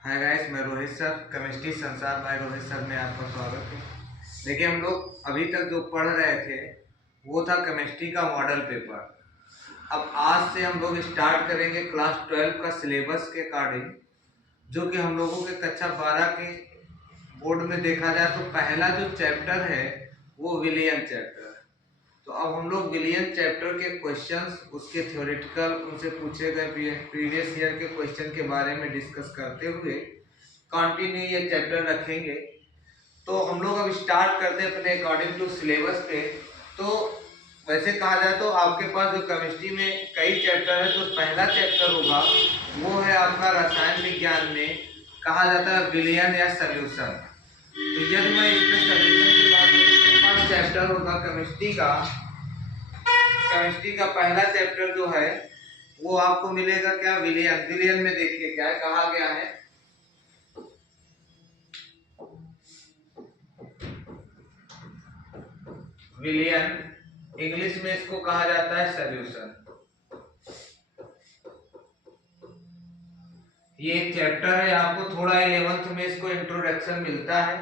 Hi guys, मैं Rohit sir, chemistry संसार bye Rohit sir में आपका स्वागत है। देखिए, हम लोग अभी तक जो पढ़ रहे थे वो था केमिस्ट्री का मॉडल पेपर। अब आज से हम लोग स्टार्ट करेंगे क्लास 12 का सिलेबस के अकॉर्डिंग, जो कि हम लोगों के कक्षा 12 के बोर्ड में देखा जाए तो पहला जो चैप्टर है वो विलियन चैप्टर है। तो अब हम लोग विलियन चैप्टर के क्वेश्चंस, उसके थ्योरेटिकल, उनसे पूछे गए प्रीवियस ईयर के क्वेश्चन के बारे में डिस्कस करते हुए कंटिन्यू ये चैप्टर रखेंगे। तो हम लोग अब स्टार्ट करते हैं अपने अकॉर्डिंग टू सिलेबस पे। तो वैसे कहा जाए तो आपके पास जो केमिस्ट्री में कई चैप्टर है, तो पहला चैप्टर होगा वो है आपका रसायन विज्ञान में कहा जाता है विलयन या सॉल्यूशन। तो यदि मैं इसमें सॉल्यूशन की बात करूं तो चैप्टर होगा केमिस्ट्री का पहला चैप्टर जो है वो आपको मिलेगा क्या, विलयन। विलयन में देखिए क्या है, कहा गया है विलयन, इंग्लिश में इसको कहा जाता है सॉल्यूशन। ये एक चैप्टर है, आपको थोड़ा 11th में इसको इंट्रोडक्शन मिलता है।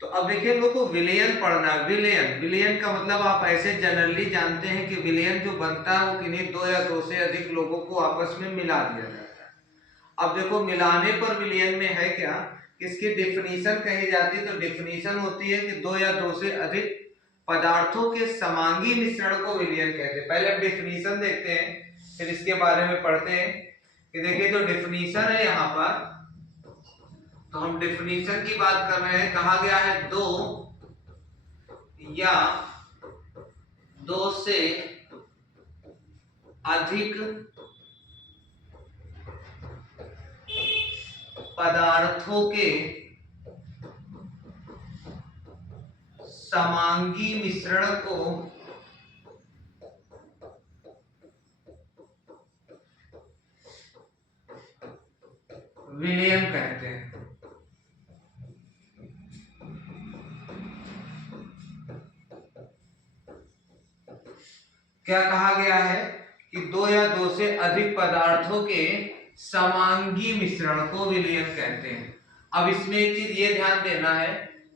तो अब देखिए, लोगों को विलयन पढ़ना है। विलयन, विलयन का मतलब आप ऐसे जनरली जानते हैं कि विलयन जो बनता है वो किन्हीं दो या दो से अधिक लोगों को आपस में मिला दिया जाता है। अब देखो, मिलाने पर विलयन में है क्या, इसकी डिफिनीशन कही जाती है। तो डिफिनीशन होती है कि दो या दो से अधिक पदार्थों के समांगी मिश्रण को विलयन कहते हैं। पहले डिफिनीशन देखते हैं, फिर इसके बारे में पढ़ते हैं। कि देखिए, जो डिफिनीशन है यहाँ पर, तो हम डिफिनीशन की बात कर रहे हैं। कहा गया है दो या दो से अधिक पदार्थों के समांगी मिश्रण को विलयन कहते हैं। क्या कहा गया है कि दो या दो से अधिक पदार्थों के समांगी मिश्रण को विलयन कहते हैं। अब इसमें एक चीज ये ध्यान देना है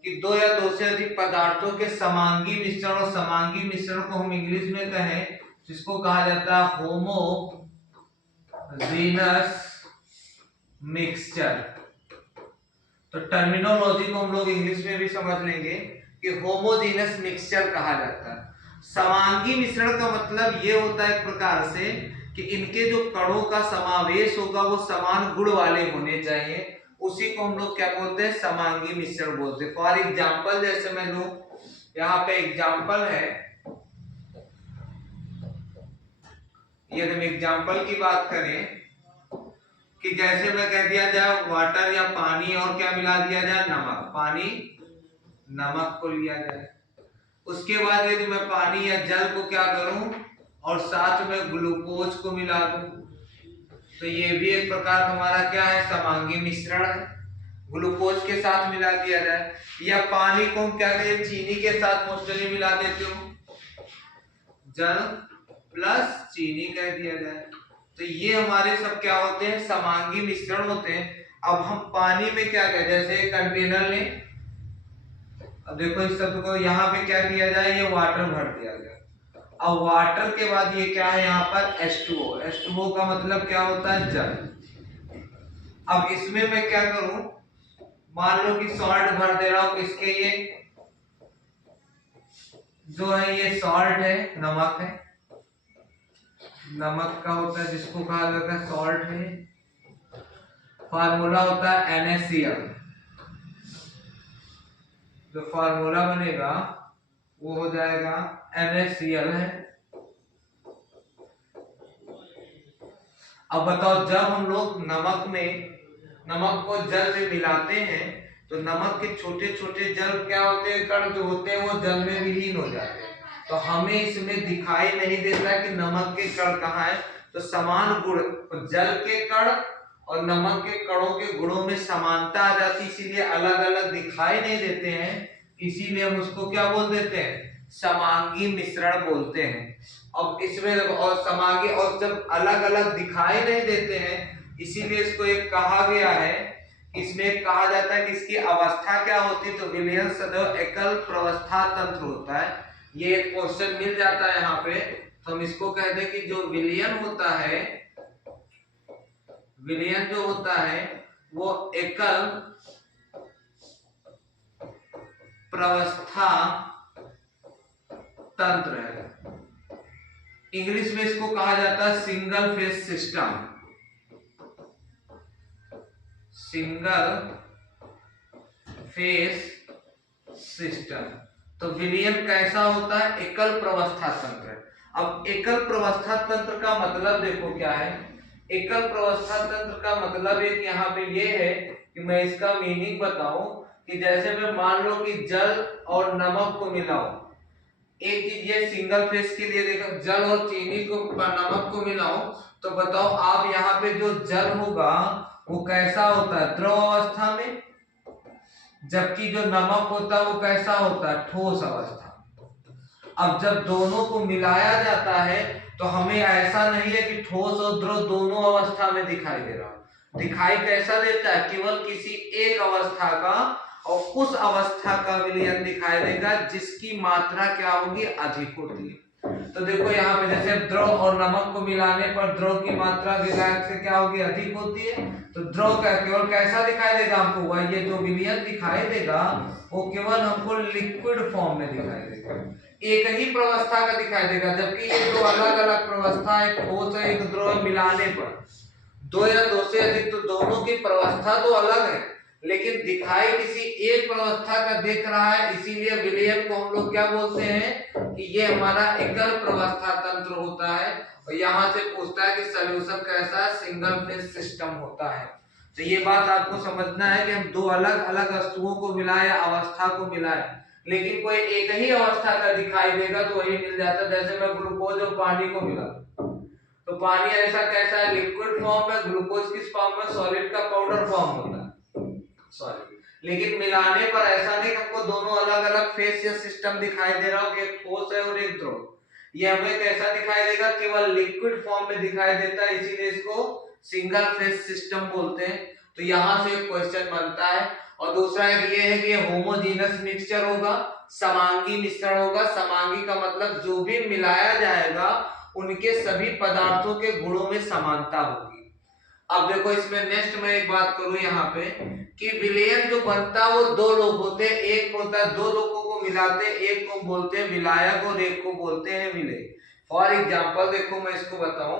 कि दो या दो से अधिक पदार्थों के समांगी मिश्रण, और समांगी मिश्रण को हम इंग्लिश में कहें जिसको कहा जाता है होमोजीनस मिक्सचर। तो टर्मिनोलॉजी को हम लोग इंग्लिश में भी समझ लेंगे कि होमोजीनस मिक्सचर कहा जाता है। समांगी मिश्रण का मतलब ये होता है एक प्रकार से कि इनके जो कणों का समावेश होगा वो समान गुण वाले होने चाहिए। उसी को हम लोग क्या बोलते हैं, समांगी मिश्रण बोलते हैं। फॉर एग्जाम्पल, जैसे मैं लूं, यहाँ पे एग्जाम्पल है, यदि हम एग्जाम्पल की बात करें कि जैसे मैं कह दिया जाए वाटर या पानी और क्या मिला दिया जाए, नमक। पानी नमक को लिया जाए, उसके बाद यदि मैं पानी या जल को क्या करूं और साथ में ग्लूकोज को मिला दूं, तो ये भी एक प्रकार हमारा क्या है, समांगी मिश्रण है। ग्लूकोज के साथ मिला दिया जाए, या पानी को हम क्या करें, चीनी के साथ मोस्टली मिला देते हो, जल प्लस चीनी कह दिया जाए। तो ये हमारे सब क्या होते हैं, समांगी मिश्रण होते हैं। अब हम पानी में क्या करें, जैसे कंटेनर लें, अब देखो इस सब को यहाँ पे क्या किया जाए, ये वाटर भर दिया गया। अब वाटर के बाद ये क्या है, यहाँ पर H2O। H2O का मतलब क्या होता है, जल। अब इसमें मैं क्या करूं, मान लो कि सॉल्ट भर दे रहा हूं, इसके ये जो है ये सॉल्ट है, नमक है, नमक का होता है जिसको कहा जाता है सॉल्ट है। फार्मूला होता है NaCl। जो फार्मूला बनेगा वो हो जाएगा NaCl है। अब बताओ, जब हम लोग नमक को जल से मिलाते हैं तो नमक के छोटे छोटे जल क्या होते हैं, कण जो होते हैं वो जल में विलीन हो जाते हैं। तो हमें इसमें दिखाई नहीं देता कि नमक के कण कहाँ है। तो समान गुण, जल के कण और नमक के कणों के गुणों में समानता आ जाती, इसीलिए अलग अलग दिखाई नहीं देते हैं। इसीलिए हम उसको क्या बोल देते हैं, समांगी मिश्रण बोलते हैं। अब इसमें और समांगी, और जब अलग अलग दिखाई नहीं देते हैं, इसीलिए इसको एक कहा गया है इसमें कहा जाता है कि इसकी अवस्था क्या होती है, तो विलयन सदैव एकल प्रवस्था तंत्र होता है। ये एक क्वेश्चन मिल जाता है यहाँ पे, तो हम इसको कह दें कि जो विलयन होता है, विलयन जो होता है वो एकल प्रवस्था तंत्र है। इंग्लिश में इसको कहा जाता है single phase system, single phase system. तो विलयन कैसा होता है, एकल प्रवस्था तंत्र। अब एकल प्रवस्था तंत्र का मतलब देखो क्या है। एकल प्रवस्था तंत्र का मतलब एक यहाँ पे ये है कि मैं इसका मीनिंग बताऊं कि जैसे मैं मान लो कि जल और नमक को मिलाओ, एक चीज ये सिंगल फेज के लिए देखो, जल और चीनी को नमक को मिलाओ, तो बताओ आप यहाँ पे जो जल होगा वो कैसा होता है, द्रव अवस्था में, जबकि जो नमक होता है वो कैसा होता है, ठोस अवस्था। अब जब दोनों को मिलाया जाता है तो हमें ऐसा नहीं है कि ठोस और द्रव दोनों अवस्था में दिखाई दे रहा, दिखाई कैसा देता है, केवल किसी एक अवस्था का, और उस अवस्था का विलयन दिखाई देगा जिसकी मात्रा क्या होगी, अधिक होती है। तो देखो यहाँ पे जैसे द्रव और नमक को मिलाने पर द्रव की मात्रा विलायक से क्या होगी, अधिक होती है। तो द्रव का केवल कैसा दिखाई देगा हमको, वह ये जो विलयन दिखाई देगा वो केवल हमको लिक्विड फॉर्म में दिखाई देगा, एक ही प्रवस्था का दिखाई देगा। जबकि ये दो अलग अलग प्रवस्था, एक ठोस है एक द्रव, मिलाने पर दो या दो से अधिक, तो दोनों की प्रवस्था तो अलग है लेकिन दिखाई किसी एक प्रवस्था का देख रहा है, इसीलिए विलयन को हम लोग क्या बोलते हैं कि ये हमारा एकल प्रवस्था तंत्र होता है। और यहाँ से पूछता है कि सॉल्यूशन कैसा है, सिंगल फेज सिस्टम होता है। तो ये बात आपको समझना है कि हम दो अलग अलग वस्तुओं को मिलाए, अवस्था को मिलाए, लेकिन कोई एक ही अवस्था का दिखाई देगा तो वही मिल जाता है। जैसे मैं ग्लूकोज और पानी को मिला, तो पानी ऐसा कैसा है, लिक्विड फॉर्म में, ग्लूकोज किस फॉर्म में, सॉलिड का पाउडर फॉर्म होता है, सॉरी। लेकिन मिलाने पर ऐसा नहीं हमको दोनों अलग अलग फेस या सिस्टम दिखाई दे रहा हो कि एक ठोस है और एक द्रव, ये हमें कैसा दिखाई देगा, केवल लिक्विड फॉर्म में दिखाई देता है, इसीलिए इसको सिंगल फेस सिस्टम बोलते हैं। तो यहां से एक क्वेश्चन बनता है। और दूसरा एक ये है कि होमोजीनस मिक्सचर होगा, समांगी मिश्रण होगा। समांगी का मतलब जो भी मिलाया जाएगा उनके सभी पदार्थों के गुणों में समानता होगी। अब देखो इसमें नेक्स्ट मैं एक बात करूं यहाँ पे कि विलयन जो बनता है वो दो लोग होते हैं, एक होता है दो लोगों को मिलाते हैं, एक को बोलते हैं विलायक और एक को बोलते हैं विलेय। फॉर एग्जांपल देखो मैं इसको बताऊं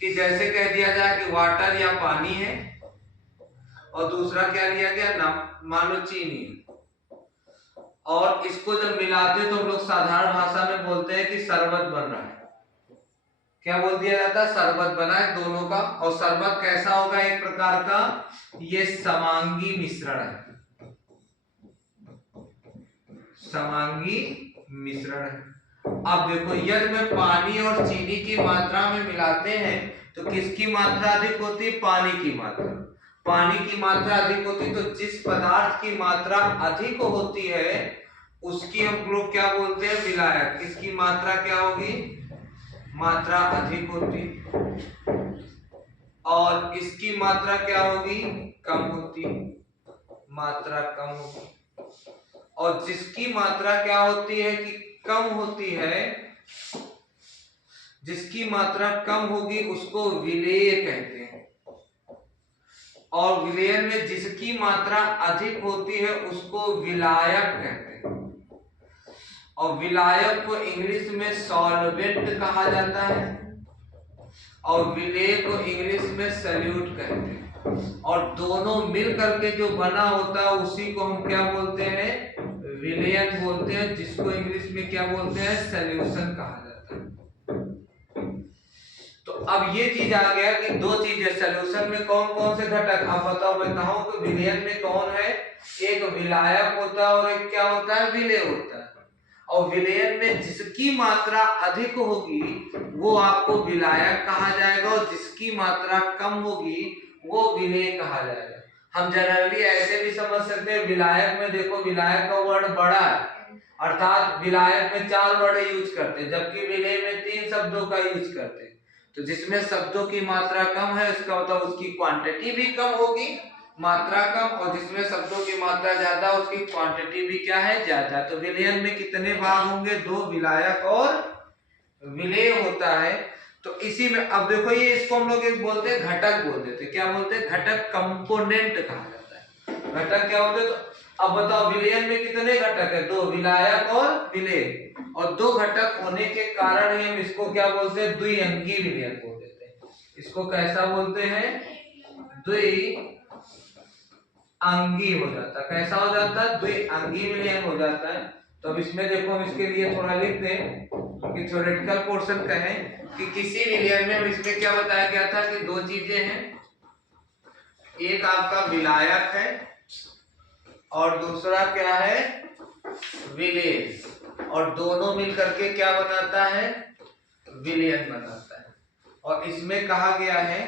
कि जैसे कह दिया जाए कि वाटर या पानी है और दूसरा क्या लिया गया, मान लो चीनी, और इसको जब मिलाते तो हम लोग साधारण भाषा में बोलते हैं कि शरबत बन रहा है। क्या बोल दिया जाता है, शरबत बना है दोनों का। और शरबत कैसा होगा, एक प्रकार का ये समांगी मिश्रण है, समांगी मिश्रण है। अब देखो यदि में पानी और चीनी की मात्रा में मिलाते हैं तो किसकी मात्रा अधिक होती है, पानी की मात्रा। पानी की मात्रा अधिक होती है, तो जिस पदार्थ की मात्रा अधिक होती है उसकी हम लोग क्या बोलते हैं, विलायक। किसकी मात्रा क्या होगी, मात्रा अधिक होती, और इसकी मात्रा क्या होगी, कम होती, मात्रा कम होगी। और जिसकी मात्रा क्या होती है कि कम होती है, जिसकी मात्रा कम होगी उसको विलेय कहते हैं। और विलयन में जिसकी मात्रा अधिक होती है उसको विलायक कहते हैं। और विलायक को इंग्लिश में सॉल्वेंट कहा जाता है और विलेय को इंग्लिश में सल्यूट कहते हैं। और दोनों मिल करके जो बना होता है उसी को हम क्या बोलते हैं, विलयन बोलते हैं, जिसको इंग्लिश में क्या बोलते हैं, सॉल्यूशन कहा जाता है। तो अब ये चीज आ गया कि दो चीजें, सॉल्यूशन में कौन कौन से घटक, अब बताओ मैं कहूं कि विलयन में कौन है, एक विलायक होता है और एक क्या होता है, विलेय होता है। और विलयन में जिसकी मात्रा अधिक होगी वो आपको विलायक कहा जाएगा और जिसकी मात्रा कम होगी वो विलेय कहा जाएगा। हम जनरली ऐसे भी समझ सकते हैं, विलायक में देखो विलायक का वर्ड बड़ा है, अर्थात विलायक में 4 वर्ड यूज करते हैं जबकि विलेय में 3 शब्दों का यूज करते हैं। तो जिसमें शब्दों की मात्रा कम है उसका मतलब उसकी क्वांटिटी भी कम होगी मात्रा कम और जिसमें शब्दों की मात्रा ज्यादा उसकी क्वांटिटी भी क्या है ज्यादा। तो विलयन में कितने भाग होंगे, दो, विलायक और विलेय होता है। तो इसी में अब देखो ये इसको हम लोग एक बोलते हैं घटक बोल देते हैं, क्या बोलते हैं, घटक, कंपोनेंट कहा जाता है। घटक क्या होते हैं, तो अब बताओ विलयन में कितने घटक है, दो, विलायक और विलेय, और दो घटक होने के कारण ही हम इसको क्या बोलते हैं, द्विअंगी विलयन बोल देते हैं। इसको कैसा बोलते हैं, द्विअंगी हो जाता है। कैसा हो जाता है, द्विअंगी विलयन हो जाता है। तो अब इसमें देखो हम इसके लिए थोड़ा लिख दें कि थ्योरेटिकल पोर्शन कहें कि किसी विलयन में इसमें क्या बताया गया था कि दो चीजें हैं, एक आपका विलायक है और दूसरा क्या है, विलेय, और दोनों मिलकर के क्या बनाता है, विलयन बनाता है। और इसमें कहा गया है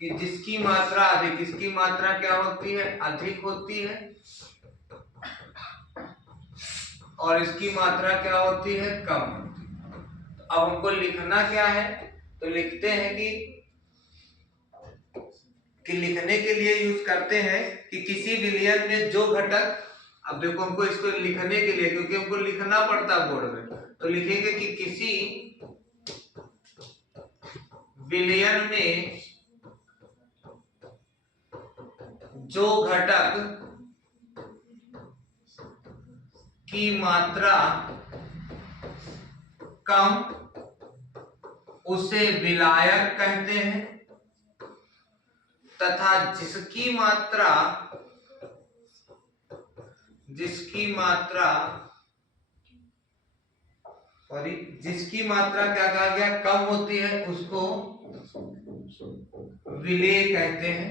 कि जिसकी मात्रा अधिक, इसकी मात्रा क्या होती है, अधिक होती है, और इसकी मात्रा क्या होती है, कम। अब हमको लिखना क्या है, तो लिखते हैं कि लिखने के लिए यूज करते हैं कि किसी विलयन में जो घटक, अब देखो हमको इसको लिखने के लिए, क्योंकि हमको लिखना पड़ता है बोर्ड में, तो लिखेंगे कि किसी विलयन में जो घटक की मात्रा कम उसे विलायक कहते हैं, तथा जिसकी मात्रा क्या कहा गया, कम होती है, उसको विलेय कहते हैं,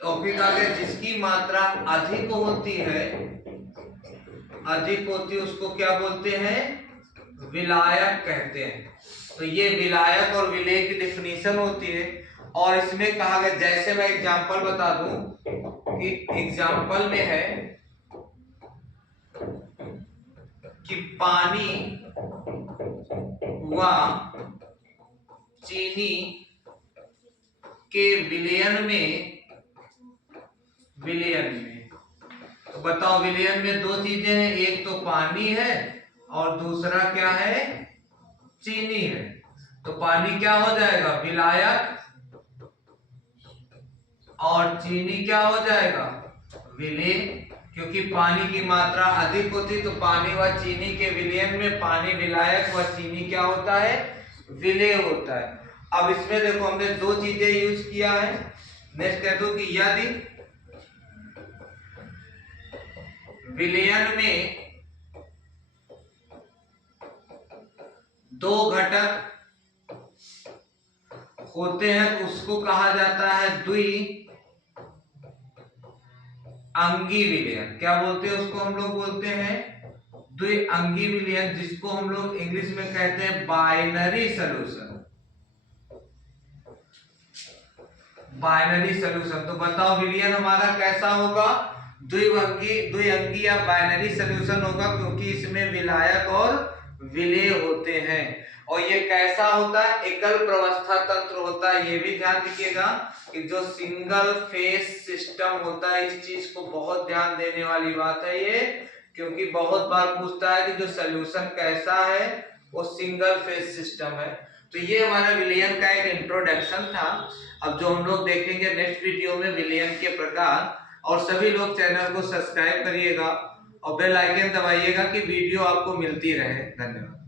और फिर कहा गया जिसकी मात्रा अधिक होती है उसको क्या बोलते हैं, विलायक कहते हैं। तो ये विलायक और विलेय की डेफिनेशन होती है। और इसमें कहा गया, जैसे मैं एग्जांपल बता दूं कि एग्जांपल में है कि पानी व चीनी के विलयन में तो बताओ विलयन में दो चीजें हैं, एक तो पानी है और दूसरा क्या है, चीनी है। तो पानी क्या हो जाएगा, विलायक, और चीनी क्या हो जाएगा, विलेय। क्योंकि पानी की मात्रा अधिक होती तो पानी व चीनी के विलयन में पानी विलायक व चीनी क्या होता है, विलेय होता है। अब इसमें देखो हमने दो चीजें यूज किया है। नेक्स्ट कह दो कि यदि विलयन में दो घटक होते हैं तो उसको कहा जाता है द्विअंगी विलयन। क्या बोलते हैं उसको, हम लोग बोलते हैं द्विअंगी विलयन, जिसको हम लोग इंग्लिश में कहते हैं बाइनरी सॉल्यूशन। तो बताओ विलयन हमारा कैसा होगा, द्विअंगी या बाइनरी सॉल्यूशन होगा, क्योंकि इसमें विलायक और विलेय होते हैं। और ये कैसा होता है, एकल प्रवस्था तंत्र होता है। ये भी ध्यान रखिएगा कि जो सिंगल फेज सिस्टम होता है, इस चीज को बहुत ध्यान देने वाली बात है ये, क्योंकि बहुत बार पूछता है कि जो सॉल्यूशन कैसा है, वो सिंगल फेज सिस्टम है। तो ये हमारा विलयन का एक इंट्रोडक्शन था। अब जो हम लोग देखेंगे नेक्स्ट वीडियो में विलयन के प्रकार। और सभी लोग चैनल को सब्सक्राइब करिएगा और बेल आइकन दबाइएगा कि वीडियो आपको मिलती रहे। धन्यवाद।